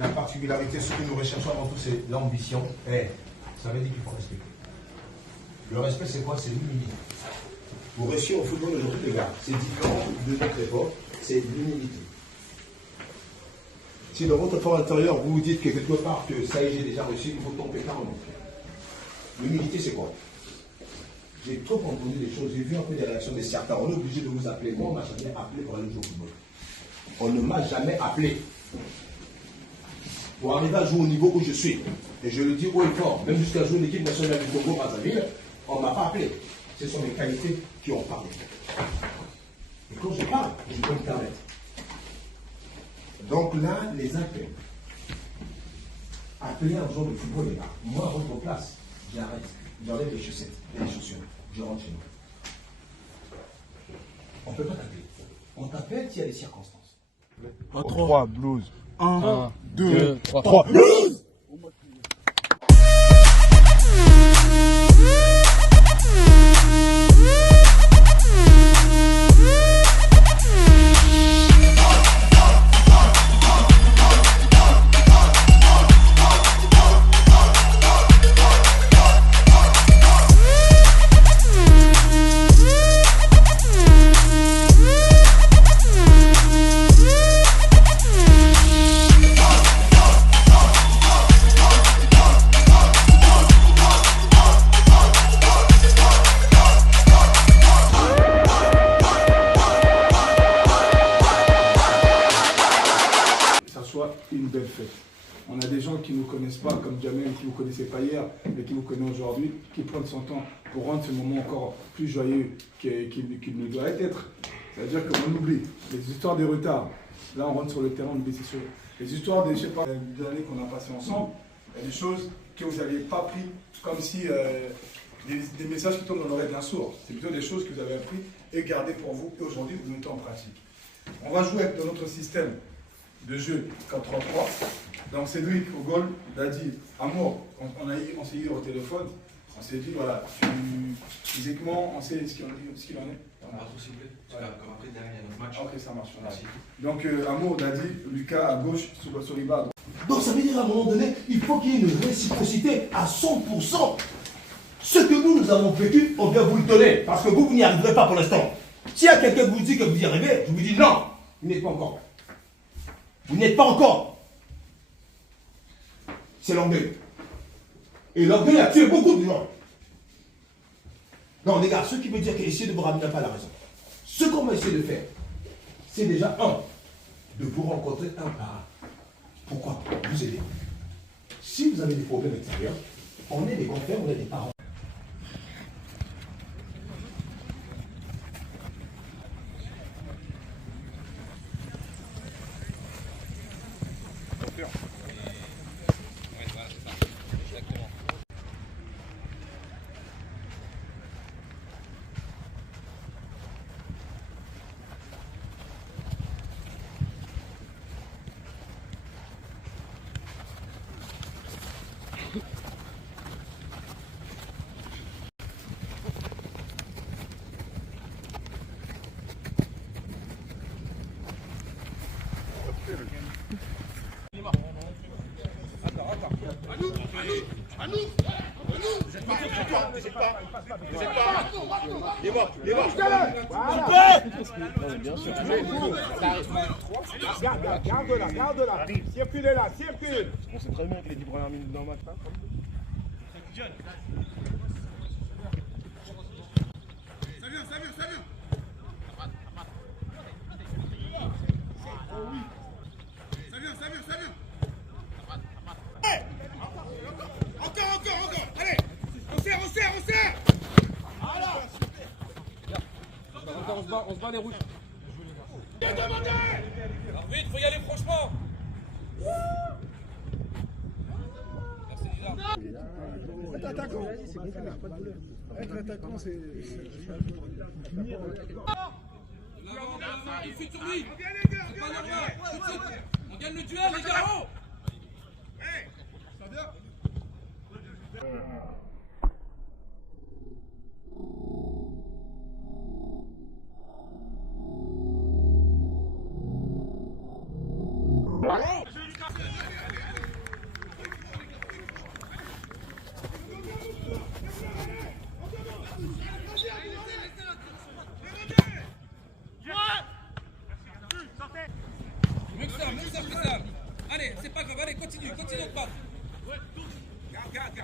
La particularité, ce que nous recherchons avant tout, c'est l'ambition. Ça veut dire qu'il faut respecter. Le respect, c'est quoi? C'est l'humilité. Pour réussir au football aujourd'hui, les gars, c'est différent de notre époque, c'est l'humilité. Si dans votre fort intérieur, vous vous dites que quelque part, que ça y est, j'ai déjà réussi, il faut tomber carrément. L'humilité, c'est quoi? J'ai trop entendu des choses, j'ai vu un peu des réactions de certains. On est obligé de vous appeler. Moi, on ne m'a jamais appelé pour aller jouer au football. On ne m'a jamais appelé pour arriver à jouer au niveau où je suis. Et je le dis haut et fort, même jusqu'à jouer l'équipe nationale du Congo Brazzaville, on ne m'a pas appelé. Ce sont mes qualités qui ont parlé. Et quand je parle, je peux me permettre. Donc là, les appels. Appeler un joueur de football, les gars. Moi, à votre place, j'arrête. J'enlève les chaussettes et les chaussures. Je rentre chez moi. On ne peut pas t'appeler. On t'appelle s'il y a des circonstances. 3 blues. 1, 2, 3. blues. Soit une belle fête. On a des gens qui ne nous connaissent pas, comme Jamel, qui ne vous connaissaient pas hier, mais qui vous connaissent aujourd'hui, qui prennent son temps pour rendre ce moment encore plus joyeux qu'il ne doit être. C'est-à-dire qu'on oublie les histoires des retards. Là, on rentre sur le terrain, on oublie, c'est sûr. Les histoires des, je sais pas, des années qu'on a passées ensemble, il y a des choses que vous n'aviez pas pris comme si des messages qui tombent dans l'oreille d'un sourd. C'est plutôt des choses que vous avez appris et gardées pour vous, et aujourd'hui, vous mettez en pratique. On va jouer dans notre système de jeu 4-3-3. Donc Cédric au goal, Dadi, Amour, on s'est eu au téléphone, on s'est dit voilà, physiquement on sait ce qu'il en est. On va trop cibler, parce qu'après derrière il y a notre match. Ok, ça marche. Merci. Donc Amour, Dadi, Lucas à gauche, sur Iba. Donc ça veut dire à un moment donné, il faut qu'il y ait une réciprocité à 100%. Ce que nous avons vécu, on vient vous le donner, parce que vous n'y arriverez pas pour l'instant. S'il y a quelqu'un qui vous dit que vous y arrivez, je vous dis non, vous n'êtes pas encore. Vous n'êtes pas encore. C'est l'orgueil. Et l'orgueil a tué beaucoup de gens. Non, les gars, ce qui veut dire qu'essayer de vous ramener pas la raison. Ce qu'on va essayer de faire, c'est déjà de vous rencontrer un par un. Pourquoi? Vous aider. Si vous avez des problèmes extérieurs, on est des confrères, on est des parents. Garde-la. Circulez là, circule. On sait très bien que les 10 premières minutes dans le match. Ça vient. Encore. Allez, on serre. Voilà. On se bat les rouges. Alors vite, faut y aller franchement. Merci Lisa. Attaquant. Être attaquant, c'est... Il fuit sur lui. C'est pas normal. On gagne le duel les gars. Ça vient. Allez. allez, c'est pas grave, allez, continue de battre. Garde.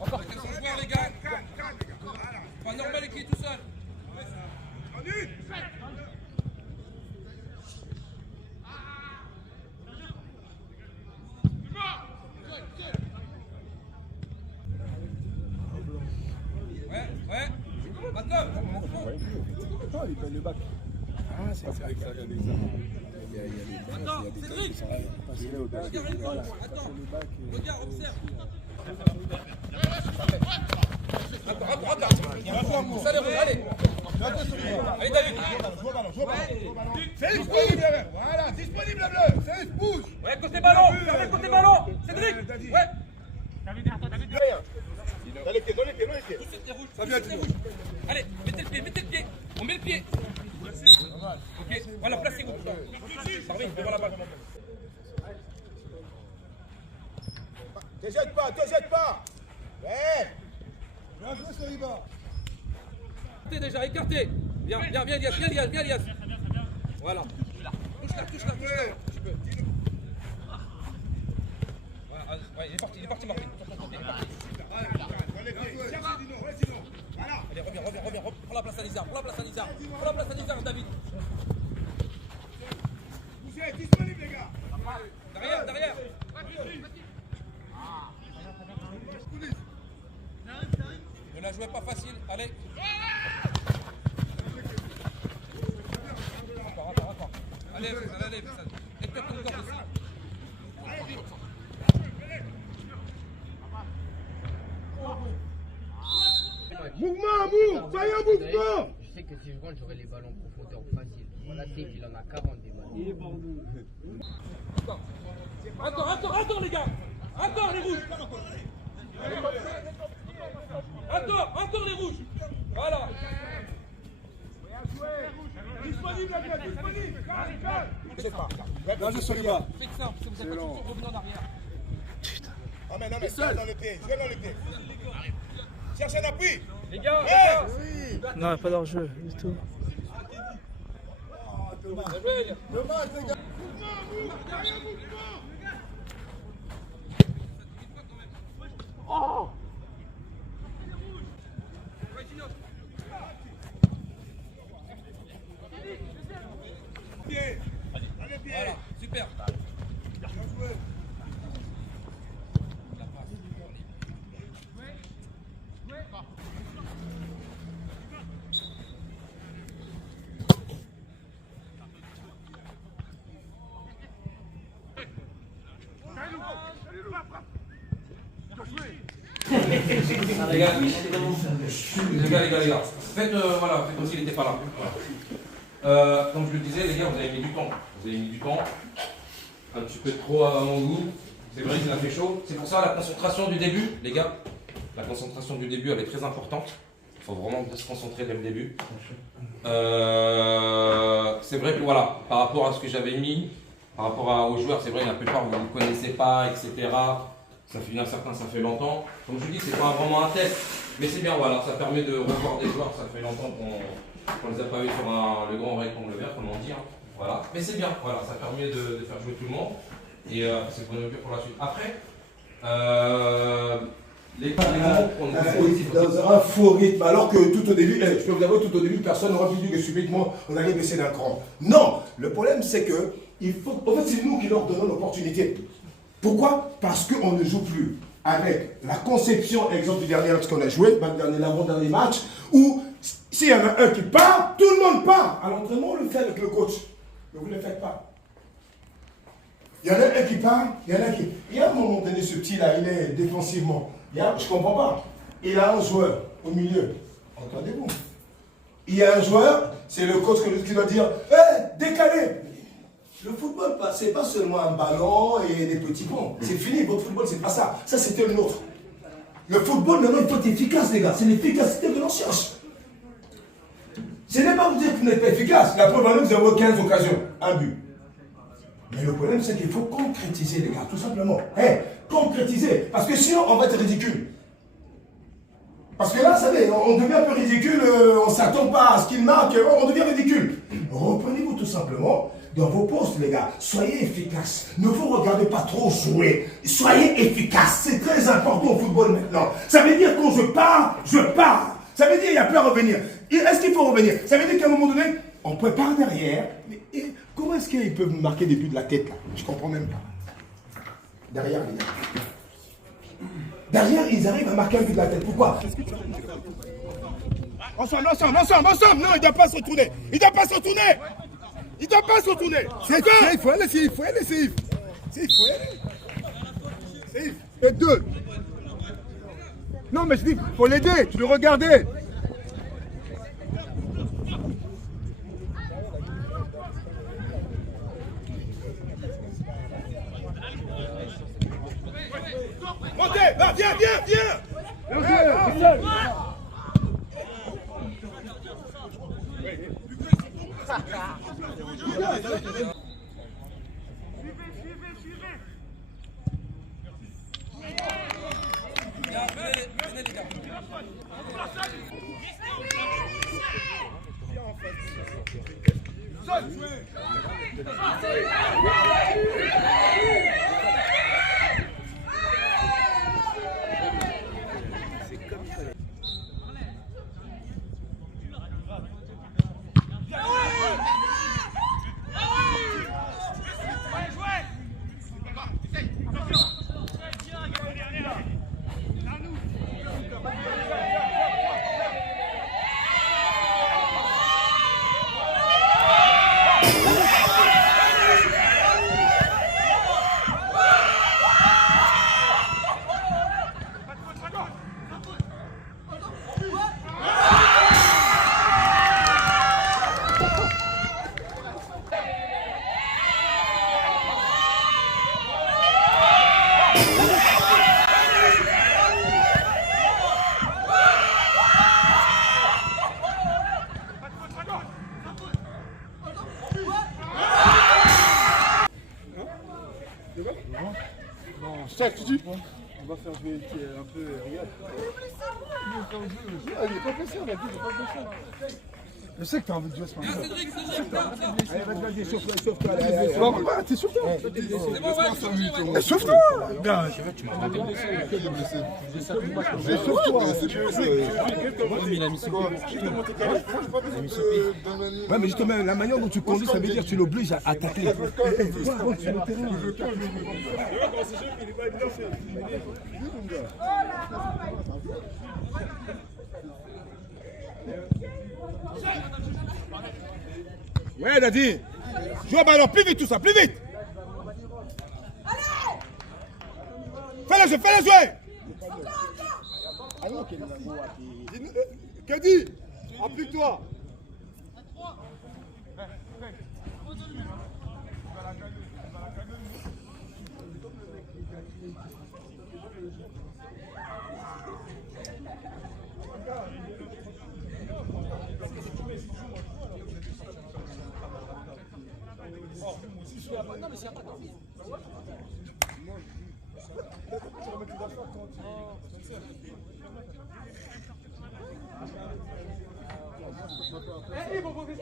Encore 400 joueurs, les gars. Calme, les gars. Voilà. Pas normal qu'il est tout seul. En une. Ouais. Maintenant. Non, il paye le bac. Ah, c'est avec ça qu'il y a des Attends, Cédric. Attends, regarde, observe. Encore. Ça les roule, allez. Allez, David. C'est disponible. Voilà, disponible bleu. C'est bouge. Ouais, côté ballon. Fermez le côté ballon. Cédric. Ouais. Dans les pieds. Tout de suite les rouges. Tout de suite les rouges. Allez, mettez le pied. On met le pied. Ok, voilà, placez-vous. Parmi, devant la balle. Te jette pas. Ouais. Bien joué, Soriba. Écartez déjà, écartez. Viens, Elias. Voilà. Touche-la. Tu peux. Voilà, ouais, il est parti, Martin. Allez, reviens. Prends la place à Nizar. David. Bougez, disponible, les gars. Derrière. Ne la jouez pas facile, allez. Encore. Allez, ça. Écarte ton corps aussi. Mouvement, soyez en mouvement. Je sais que si je rentre, j'aurai les ballons en profondeur facile. Voilà, Dave, il en a 40 des ballons. Encore, les gars. Encore les rouges. Encore les rouges. Voilà. Disponible. Là, je suis là. Faites simple, si vous êtes pas toujours revenu en arrière. Ah mais non, mais jouez dans le pied. Cherchez un appui. Les gars, Non, il n'y a pas d'enjeu du tout. Dommage, les gars. voilà, super. Les gars. Faites comme s'il n'était pas là. Voilà. Comme je le disais, les gars, vous avez mis du temps. Un petit peu trop à mon goût. C'est vrai qu'il a fait chaud. C'est pour ça la concentration du début, les gars. La concentration du début, elle est très importante. Il faut vraiment se concentrer dès le début. C'est vrai que voilà, par rapport à ce que j'avais mis, par rapport aux joueurs, c'est vrai, la plupart vous ne connaissez pas, etc. Ça fait bien certain, ça fait longtemps. Comme je vous dis, c'est pas vraiment un test, mais c'est bien, voilà, ça permet de revoir des joueurs. Ça fait longtemps qu'on ne les a pas vus sur le grand rectangle vert, comme on dit. Hein. Voilà, mais c'est bien, voilà, ça permet de faire jouer tout le monde et c'est pour la suite. Après, les dans un faux rythme, alors que tout au début, je peux vous avouer, tout au début, personne n'aurait pu dire que subitement on allait baisser d'un cran. Non, le problème c'est que en fait, c'est nous qui leur donnons l'opportunité. Pourquoi? Parce qu'on ne joue plus avec la conception, exemple du dernier match qu'on a joué, l'avant-dernier match, où s'il y en a un qui part, tout le monde part. À l'entraînement, on le fait avec le coach. Mais vous ne le faites pas. Il y en a un qui part, il y en a qui... Il y a un moment donné, ce petit-là, il est défensivement. Je ne comprends pas. Il a un joueur au milieu. Entendez-vous? Il y a un joueur, c'est le coach qui doit dire « décalé !» Le football, ce n'est pas seulement un ballon et des petits ponts. C'est fini, votre football, c'est pas ça. Ça, c'était le nôtre. Le football, maintenant, il faut être efficace, les gars. C'est l'efficacité que l'on cherche. Ce n'est pas vous dire que vous n'êtes pas efficace. La preuve, vous avez 15 occasions, un but. Mais le problème, c'est qu'il faut concrétiser, les gars, tout simplement. Concrétiser. Parce que sinon, on va être ridicule. Parce que là, vous savez, on devient un peu ridicule, on ne s'attend pas à ce qu'il marque, on devient ridicule. Reprenez-vous tout simplement dans vos postes, les gars. Soyez efficaces. Ne vous regardez pas trop jouer. Soyez efficaces. C'est très important au football maintenant. Ça veut dire quand je pars, je pars. Ça veut dire qu'il n'y a plus à revenir. Est-ce qu'il faut revenir? Ça veut dire qu'à un moment donné, on prépare derrière. Mais comment est-ce qu'ils peuvent marquer des buts de la tête là? Je ne comprends même pas. Derrière, les gars. Derrière, ils arrivent à marquer un but de la tête. Pourquoi? Ensemble. Non, il ne doit pas se retourner. Il ne doit pas se retourner. C'est quoi? Il faut aller, Saïf. Et deux. Non, mais je dis, il faut l'aider. Tu le regardais. Montez, va, viens. Chef, tu dis? On va faire jouer un peu Riyad. Il est pas blessé, on a dit, il est pas blessé. Je sais que t'as envie de jouer ce matin. Allez, vas-y, chauffe-toi. Allez, t'es sur toi. Chauffe-toi. Tu m'as raté. Chauffe-toi. Il a mis Ouais, mais justement, la manière dont tu conduis, ça veut dire que tu l'obliges à attaquer. Ouais, Daddy. Joue au ballon, plus vite tout ça, plus vite. Fais-le jouer. Que dit? Applique-toi.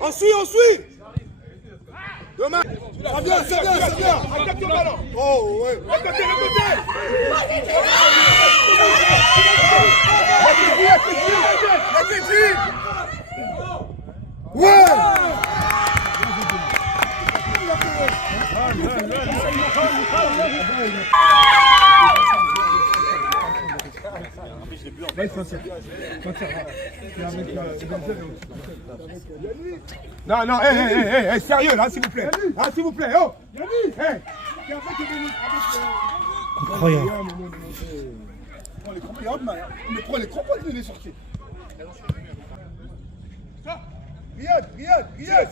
On suit. Demain. Ça vient. Attaque le ballon. Oh, ouais. Attaque le côté. Ouais. Non, sérieux là, s'il vous plaît. Oh, Incroyable. Prends les crampons, il est sorti. Riyad, Riyad,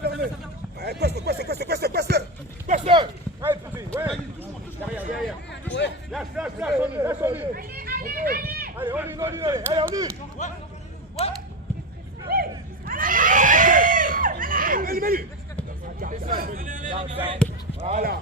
fermé. Passe-le. Allez, petit, ouais. Derrière. Lâche, on y. Allez, on y. Mets-lui. Voilà.